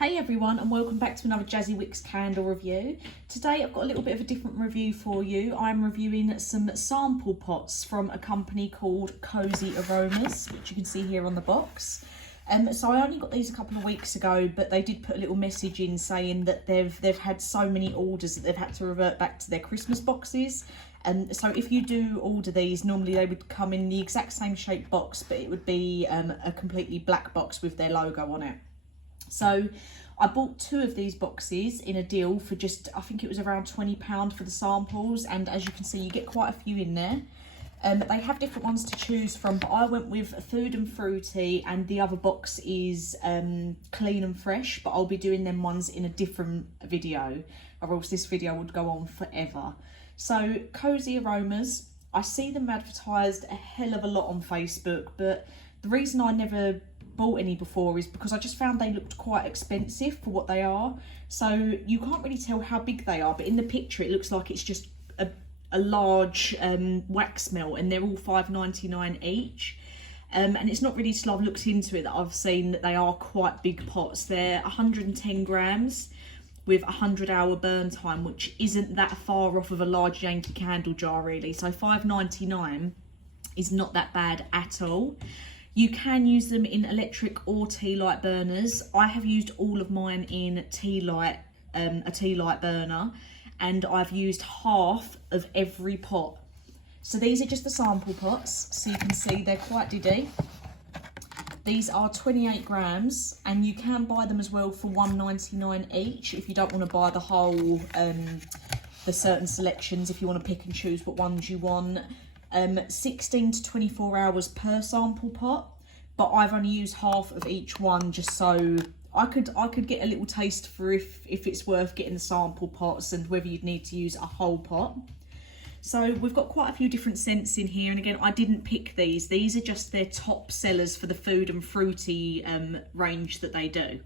Hey everyone, and welcome back to another Jazzy Wicks candle review. Today I've got a little bit of a different review for you. I'm reviewing some sample pots from a company called Cosy Aromas, which you can see here on the box. So I only got these a couple of weeks ago, but they did put a little message in saying that they've had so many orders that they've had to revert back to their Christmas boxes. So if you do order these, normally they would come in the exact same shaped box, but it would be a completely black box with their logo on it. So I bought 2 of these boxes in a deal for just, I think it was around £20 for the samples, and as you can see you get quite a few in there. They have different ones to choose from, but I went with Food and Fruity, and the other box is Clean and Fresh, but I'll be doing them ones in a different video, or else this video would go on forever. So Cosy Aromas, I see them advertised a hell of a lot on Facebook, but the reason I never bought any before is because I just found they looked quite expensive for what they are. So you can't really tell how big they are, but in the picture it looks like it's just a large wax melt, and they're all £5.99 each. And it's not really till I've looked into it that I've seen that they are quite big pots. They're 110 grams with 100-hour burn time, which isn't that far off of a large Yankee candle jar really. So £5.99 is not that bad at all. You can use them in electric or tea light burners. I have used all of mine in tea light, a tea light burner, and I've used half of every pot. So these are just the sample pots, so you can see they're quite diddy. These are 28 grams, and you can buy them as well for £1.99 each if you don't want to buy the whole, the certain selections, if you want to pick and choose what ones you want. 16 to 24 hours per sample pot, but I've only used half of each one just so I could get a little taste for if it's worth getting the sample pots and whether you'd need to use a whole pot. So we've got quite a few different scents in here, and again I didn't pick these are just their top sellers for the Food and Fruity range that they do.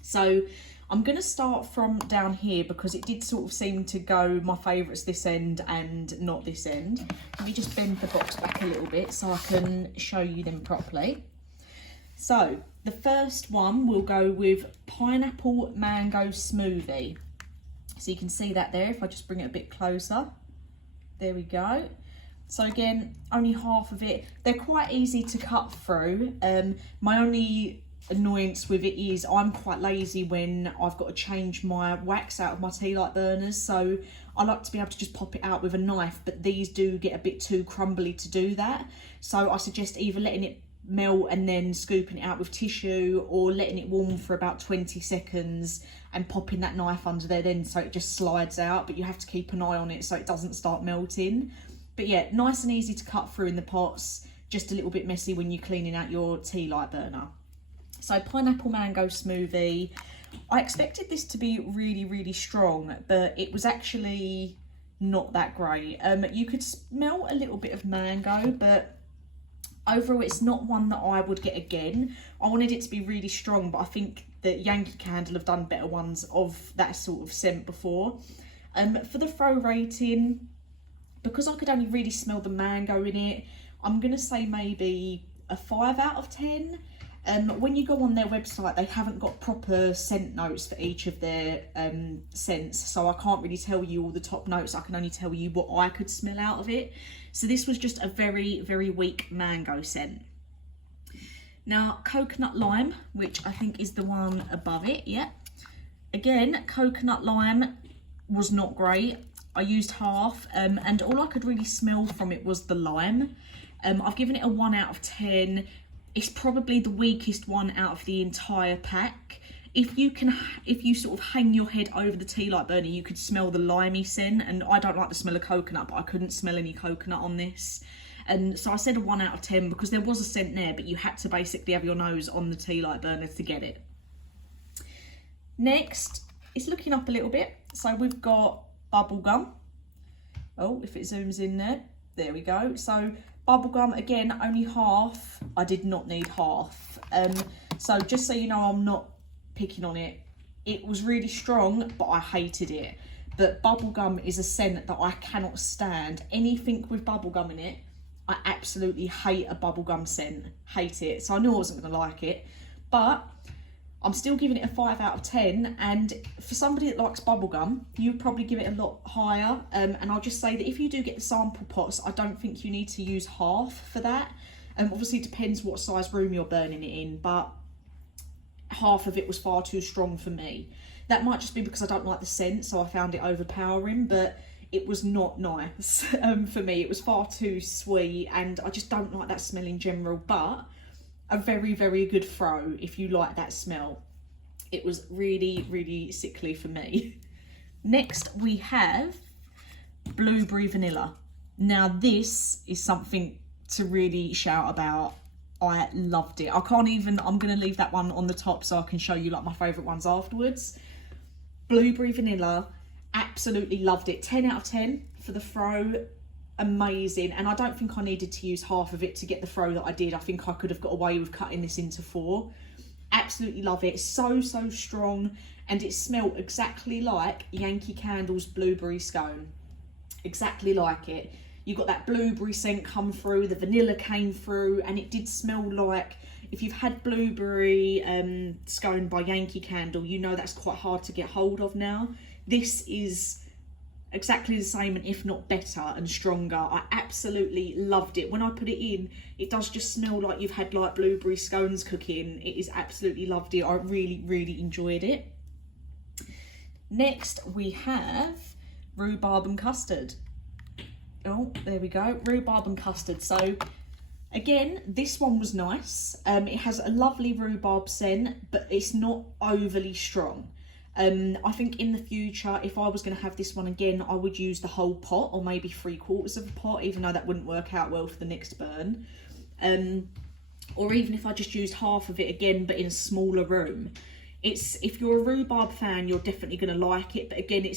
So I'm going to start from down here because it did sort of seem to go my favourites this end and not this end. Let me just bend the box back a little bit so I can show you them properly. So the first one we'll go with Pineapple Mango Smoothie. So you can see that there if I just bring it a bit closer. There we go. So again, only half of it. They're quite easy to cut through. My only annoyance with it is I'm quite lazy when I've got to change my wax out of my tea light burners, so I like to be able to just pop it out with a knife, but these do get a bit too crumbly to do that. So I suggest either letting it melt and then scooping it out with tissue, or letting it warm for about 20 seconds and popping that knife under there then so it just slides out, but you have to keep an eye on it so it doesn't start melting. But yeah, nice and easy to cut through in the pots, just a little bit messy when you're cleaning out your tea light burner. So Pineapple Mango Smoothie, I expected this to be really, really strong, but it was actually not that great. You could smell a little bit of mango, but overall it's not one that I would get again. I wanted it to be really strong, but I think that Yankee Candle have done better ones of that sort of scent before. For the throw rating, because I could only really smell the mango in it, I'm going to say maybe a 5 out of 10. When you go on their website, they haven't got proper scent notes for each of their scents, so I can't really tell you all the top notes. I can only tell you what I could smell out of it. So this was just a very, very weak mango scent. Now, Coconut Lime, which I think is the one above it, yeah. Again, Coconut Lime was not great. I used half, and all I could really smell from it was the lime. I've given it a 1 out of 10. It's probably the weakest one out of the entire pack. If you sort of hang your head over the tea light burner, you could smell the limey scent, and I don't like the smell of coconut, but I couldn't smell any coconut on this. And so I said a 1 out of 10 because there was a scent there, but you had to basically have your nose on the tea light burner to get it. Next, it's looking up a little bit. So we've got Bubblegum. Oh, if it zooms in there, there we go. So Bubblegum, again, only half. I did not need half. So just so you know, I'm not picking on it. It was really strong, but I hated it. But bubblegum is a scent that I cannot stand. Anything with bubblegum in it, I absolutely hate a bubblegum scent. Hate it. So I knew I wasn't going to like it. But I'm still giving it a 5 out of 10, and for somebody that likes bubblegum, you'd probably give it a lot higher. And I'll just say that if you do get the sample pots, I don't think you need to use half for that. Obviously it depends what size room you're burning it in, but half of it was far too strong for me. That might just be because I don't like the scent, so I found it overpowering, but it was not nice for me. It was far too sweet, and I just don't like that smell in general, but a very, very good throw if you like that smell. It was really, really sickly for me. Next, we have Blueberry Vanilla. Now, this is something to really shout about. I loved it. I can't even, I'm going to leave that one on the top so I can show you like my favourite ones afterwards. Blueberry Vanilla, absolutely loved it. 10 out of 10 for the throw. Amazing. And I don't think I needed to use half of it to get the throw that I did. I think I could have got away with cutting this into 4. Absolutely love it. So strong, and it smelled exactly like Yankee Candle's blueberry scone. Exactly like it. You got that blueberry scent come through, the vanilla came through, and it did smell like, if you've had blueberry scone by Yankee Candle, you know that's quite hard to get hold of now. This is exactly the same, and if not better and stronger. I absolutely loved it. When I put it in, it does just smell like you've had like blueberry scones cooking. It is absolutely loved it. I really enjoyed it. Next we have Rhubarb and Custard. Oh, there we go, Rhubarb and Custard. So again, this one was nice. It has a lovely rhubarb scent, but it's not overly strong. I think in the future, if I was going to have this one again, I would use the whole pot, or maybe 3/4 of a pot, even though that wouldn't work out well for the next burn. Or even if I just used half of it again, but in a smaller room. If you're a rhubarb fan, you're definitely going to like it. But again,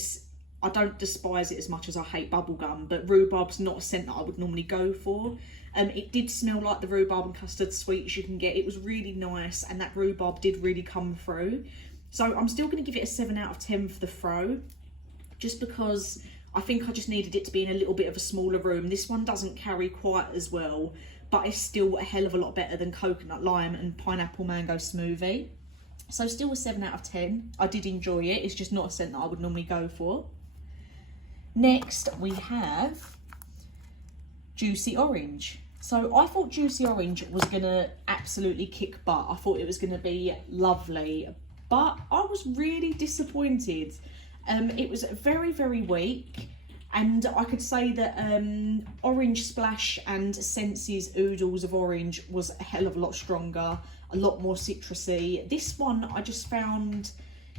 I don't despise it as much as I hate bubblegum, but rhubarb's not a scent that I would normally go for. It did smell like the Rhubarb and Custard sweets you can get. It was really nice, and that rhubarb did really come through. So I'm still going to give it a 7 out of 10 for the throw, just because I think I just needed it to be in a little bit of a smaller room. This one doesn't carry quite as well, but it's still a hell of a lot better than coconut lime and pineapple mango smoothie. So still a 7 out of 10. I did enjoy it. It's just not a scent that I would normally go for. Next we have Juicy Orange. So I thought Juicy Orange was going to absolutely kick butt. I thought it was going to be lovely, but I was really disappointed. It was very weak, and I could say that Orange Splash and Senses Oodles of Orange was a hell of a lot stronger, a lot more citrusy. This one I just found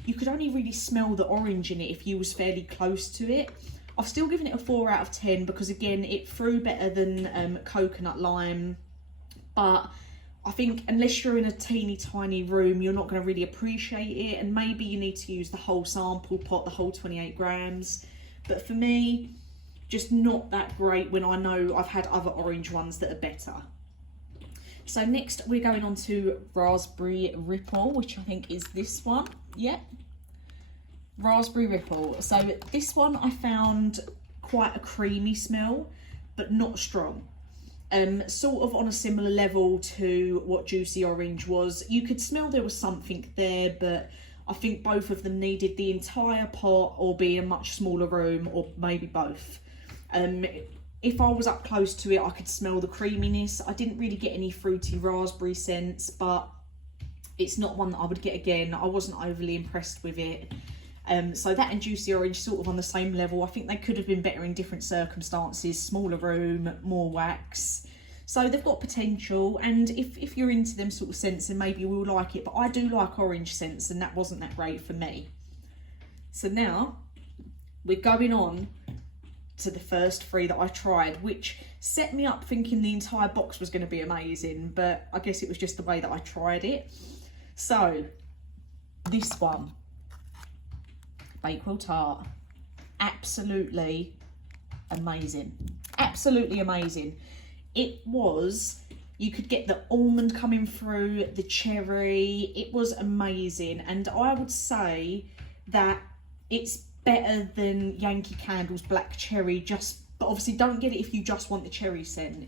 you could only really smell the orange in it if you was fairly close to it. I've still given it a 4 out of 10 because again it threw better than coconut lime, but I think unless you're in a teeny tiny room, you're not going to really appreciate it, and maybe you need to use the whole sample pot, the whole 28 grams. But for me, just not that great when I know I've had other orange ones that are better. So next we're going on to Raspberry Ripple, which I think is this one. Yeah, Raspberry Ripple. So this one I found quite a creamy smell, but not strong. Sort of on a similar level to what Juicy Orange was. You could smell there was something there, but I think both of them needed the entire pot or be in a much smaller room, or maybe both. If I was up close to it, I could smell the creaminess. I didn't really get any fruity raspberry scents, but it's not one that I would get again. I wasn't overly impressed with it. So that and Juicy Orange sort of on the same level. I think they could have been better in different circumstances, smaller room, more wax. So they've got potential, and if you're into them sort of scents, then maybe you will like it. But I do like orange scents, and that wasn't that great for me. So now we're going on to the first 3 that I tried, which set me up thinking the entire box was going to be amazing, but I guess it was just the way that I tried it. So this one, Bakewell Tart, absolutely amazing, absolutely amazing. It was, you could get the almond coming through, the cherry, it was amazing. And I would say that it's better than Yankee Candle's black cherry, but obviously don't get it if you just want the cherry scent.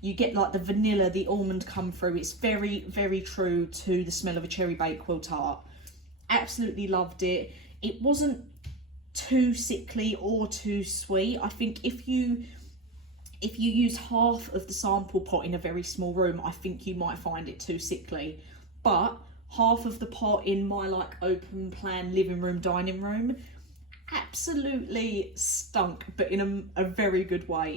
You get like the vanilla, the almond come through. It's very, very true to the smell of a cherry Bakewell tart. Absolutely loved it. It wasn't too sickly or too sweet. I think if you use half of the sample pot in a very small room, I think you might find it too sickly. But half of the pot in my like open plan living room, dining room, absolutely stunk, but in a very good way.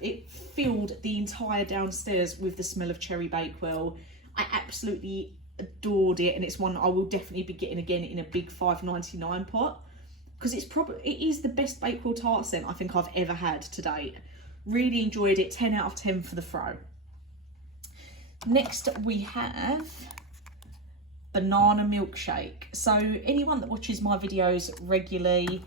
It filled the entire downstairs with the smell of cherry Bakewell. I absolutely adored it, and it's one I will definitely be getting again in a big $5.99 pot, because it is the best Bakewell tart scent I think I've ever had to date. Really enjoyed it. 10 out of 10 for the throw. Next we have banana milkshake. So anyone that watches my videos regularly,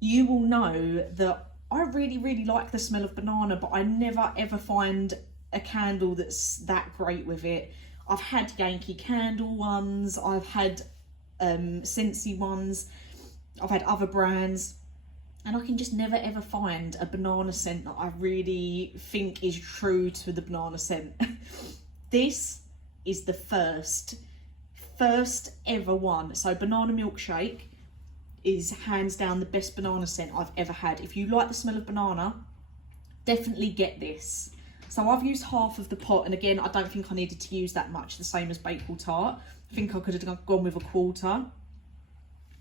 you will know that I really like the smell of banana, but I never ever find a candle that's that great with it. I've had Yankee Candle ones, I've had Scentsy ones, I've had other brands, and I can just never ever find a banana scent that I really think is true to the banana scent. This is the first ever one. So banana milkshake is hands down the best banana scent I've ever had. If you like the smell of banana, definitely get this. So I've used half of the pot, and again, I don't think I needed to use that much, the same as Bakewell Tart. I think I could have gone with a quarter.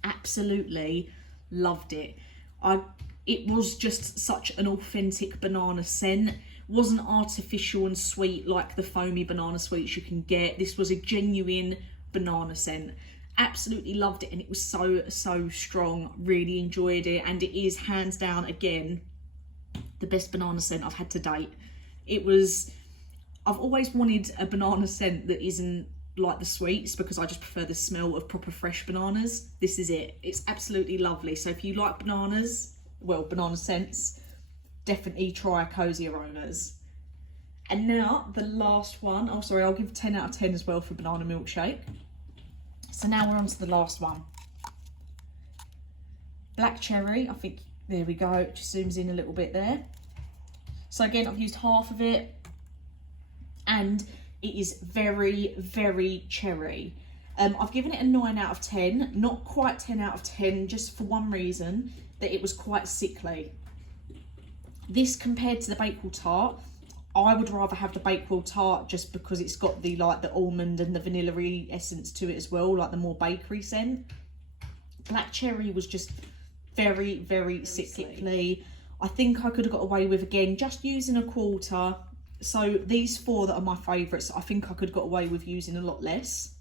Absolutely loved it. It was just such an authentic banana scent. Wasn't artificial and sweet like the foamy banana sweets you can get. This was a genuine banana scent. Absolutely loved it, and it was so strong. Really enjoyed it, and it is hands down again the best banana scent I've had to date. I've always wanted a banana scent that isn't like the sweets, because I just prefer the smell of proper fresh bananas. This is it. It's absolutely lovely. So if you like bananas, well, banana scents, definitely try Cosy Aromas. And now the last one. Oh, sorry, I'll give 10 out of 10 as well for banana milkshake. So now we're on to the last one. Black cherry. I think, there we go. It just zooms in a little bit there. So again, I've used half of it, and it is very cherry. I've given it a 9 out of 10, not quite 10 out of 10, just for one reason, that it was quite sickly. This, compared to the Bakewell Tart, I would rather have the Bakewell Tart just because it's got the almond and the vanilla-y essence to it as well, like the more bakery scent. Black cherry was just very sickly. I think I could have got away with, again, just using a quarter. So these four that are my favourites, I think I could have got away with using a lot less.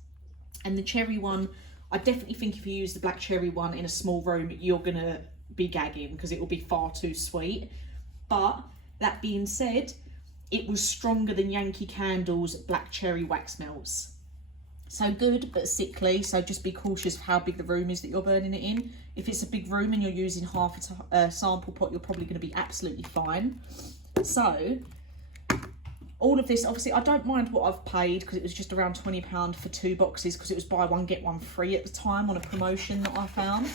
And the cherry one, I definitely think if you use the black cherry one in a small room, you're going to be gagging because it will be far too sweet. But that being said, it was stronger than Yankee Candle's black cherry wax melts. So good, but sickly. So just be cautious of how big the room is that you're burning it in. If it's a big room and you're using half a sample pot, you're probably going to be absolutely fine. So all of this, obviously, I don't mind what I've paid because it was just around £20 for 2 boxes because it was buy one, get one free at the time on a promotion that I found.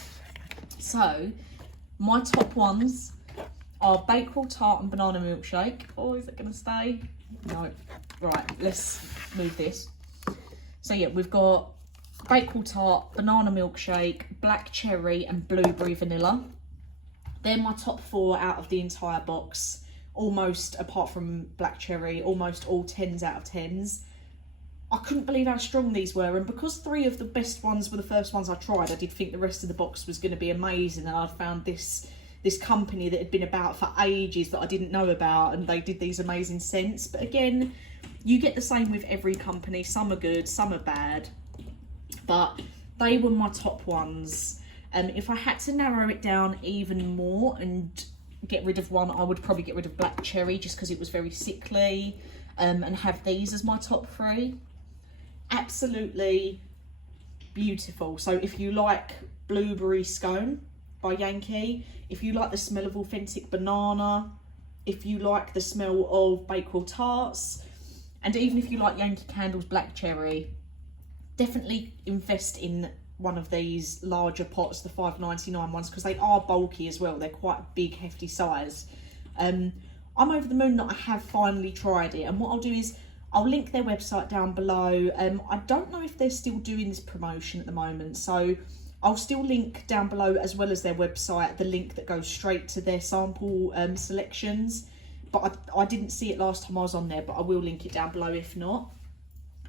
So my top ones are Bakewell Tart and banana milkshake. Oh, is it going to stay? No. Right, let's move this. So yeah, we've got Bakewell Tart, banana milkshake, black cherry and blueberry vanilla. They're my top 4 out of the entire box. Almost, apart from black cherry, almost all 10s out of 10s. I couldn't believe how strong these were, and because 3 of the best ones were the first ones I tried, I did think the rest of the box was going to be amazing, and I'd found this company that had been about for ages that I didn't know about, and they did these amazing scents. But again, you get the same with every company. Some are good, some are bad, but they were my top ones. If I had to narrow it down even more and get rid of one, I would probably get rid of black cherry just because it was very sickly, and have these as my top 3. Absolutely beautiful. So if you like blueberry scone by Yankee, if you like the smell of authentic banana, if you like the smell of Bakewell Tarts, and even if you like Yankee Candle's black cherry, definitely invest in one of these larger pots, the $5.99 ones, because they are bulky as well. They're quite big, hefty size. I'm over the moon that I have finally tried it. And what I'll do is I'll link their website down below. I don't know if they're still doing this promotion at the moment, so I'll still link down below, as well as their website, the link that goes straight to their sample selections. But I didn't see it last time I was on there, but I will link it down below if not.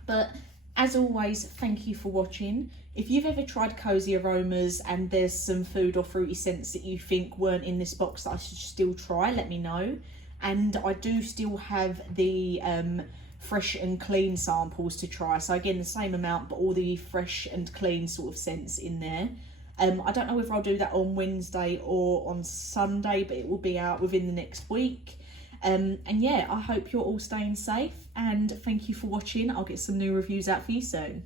But as always, thank you for watching. If you've ever tried Cosy Aromas and there's some food or fruity scents that you think weren't in this box that I should still try, let me know. And I do still have the fresh and clean samples to try. So again, the same amount, but all the fresh and clean sort of scents in there. I don't know whether I'll do that on Wednesday or on Sunday, but it will be out within the next week. And yeah, I hope you're all staying safe, and thank you for watching. I'll get some new reviews out for you soon.